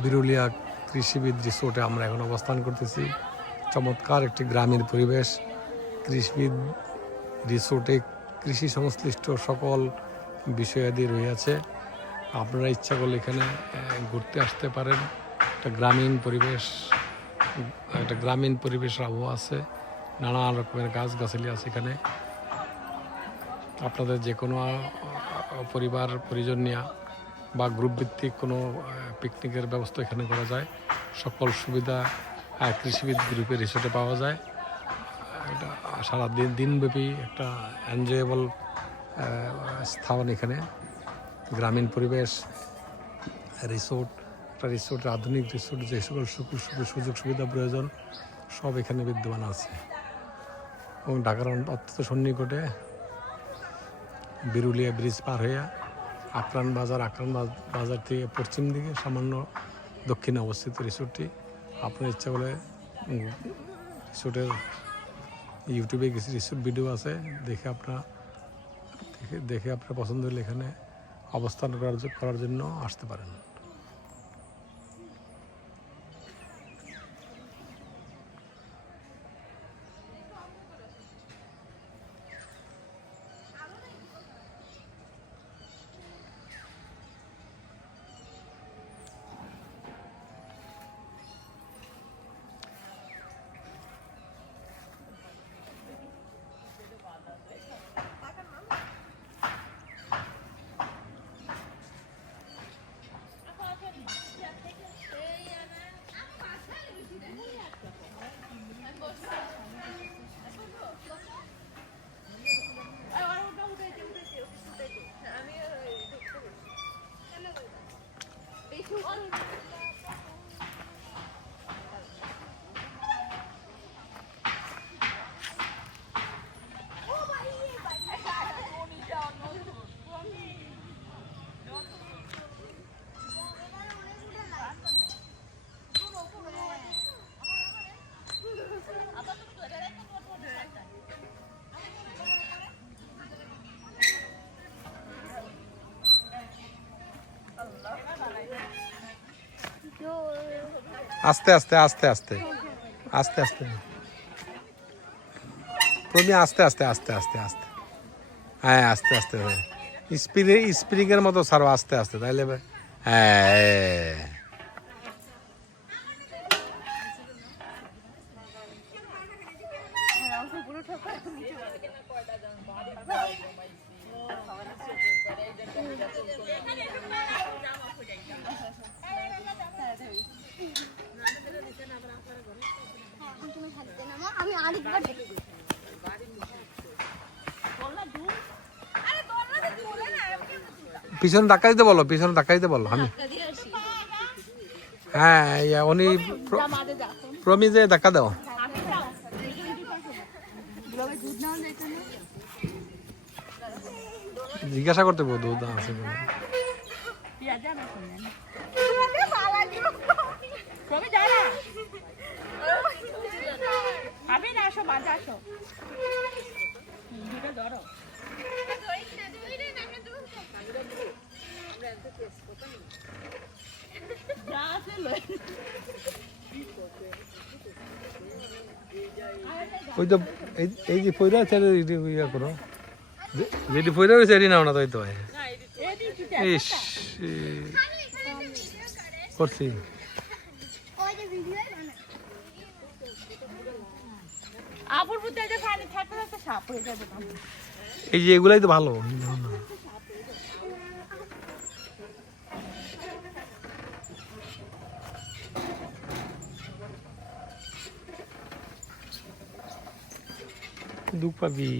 বিরুলিয়া কৃষিবিদ রিসোর্টে আমরা এখন অবস্থান করতেছি। চমৎকার একটি গ্রামীণ পরিবেশ। কৃষিবিদ রিসোর্টে কৃষি সংশ্লিষ্ট সকল বিষয়াদি রয়েছে। আপনারা ইচ্ছা করলে এখানে ঘুরতে আসতে পারেন। একটা গ্রামীণ পরিবেশের আবহাওয়া আছে, নানান রকমের গাছগাছালি আছে এখানে। আপনাদের যে কোনো পরিবার পরিজন নিয়ে বা গ্রুপ ভিত্তিক কোনো পিকনিকের ব্যবস্থা এখানে করা যায়। সকল সুবিধা কৃষিবিদ গ্রুপের রিসোর্টে পাওয়া যায়। এটা সারা দিনব্যাপী একটা এনজয়েবল স্থান এখানে। গ্রামীণ পরিবেশ রিসোর্ট, একটা রিসোর্টের আধুনিক রিসোর্ট, যে সকল সুযোগ সুবিধা প্রয়োজন সব এখানে বিদ্যমান আছে। এবং ঢাকার অত্যন্ত সন্নিকটে বিরুলিয়া ব্রিজ পার হয়ে আকরান বাজার থেকে পশ্চিম দিকে সামান্য দক্ষিণে অবস্থিত রিসোর্টটি। আপনার ইচ্ছা করলে রিসোর্টের ইউটিউবে কিছু রিসোর্ট ভিডিও আছে, দেখে আপনার পছন্দ হলে এখানে অবস্থান করার জন্য আসতে পারেন। আস্তে আস্তে আস্তে আস্তে আস্তে আস্তে প্রমি আস্তে আস্তে আস্তে আস্তে আস্তে হ্যাঁ আস্তে আস্তে স্প্রিংয়ের মতো ছাড়ো আস্তে আস্তে, তাইলে হ্যাঁ। পিছনে ধাক্কা দিতে বলো, পিছনে ধাক্কা দিতে বলো। আমি হ্যাঁ উনি প্রমি যে ধাক্কা দাও। জিজ্ঞাসা করতে বল দুধ আছে ওই তো এই যে পয়রা ছেড়ে ইয়া করো, যেটি পয়রা হয়েছে এটি নাও না, তাই তো ইস করছি। এই যে এগুলাই তো ভালো। দুঃখ পাবি।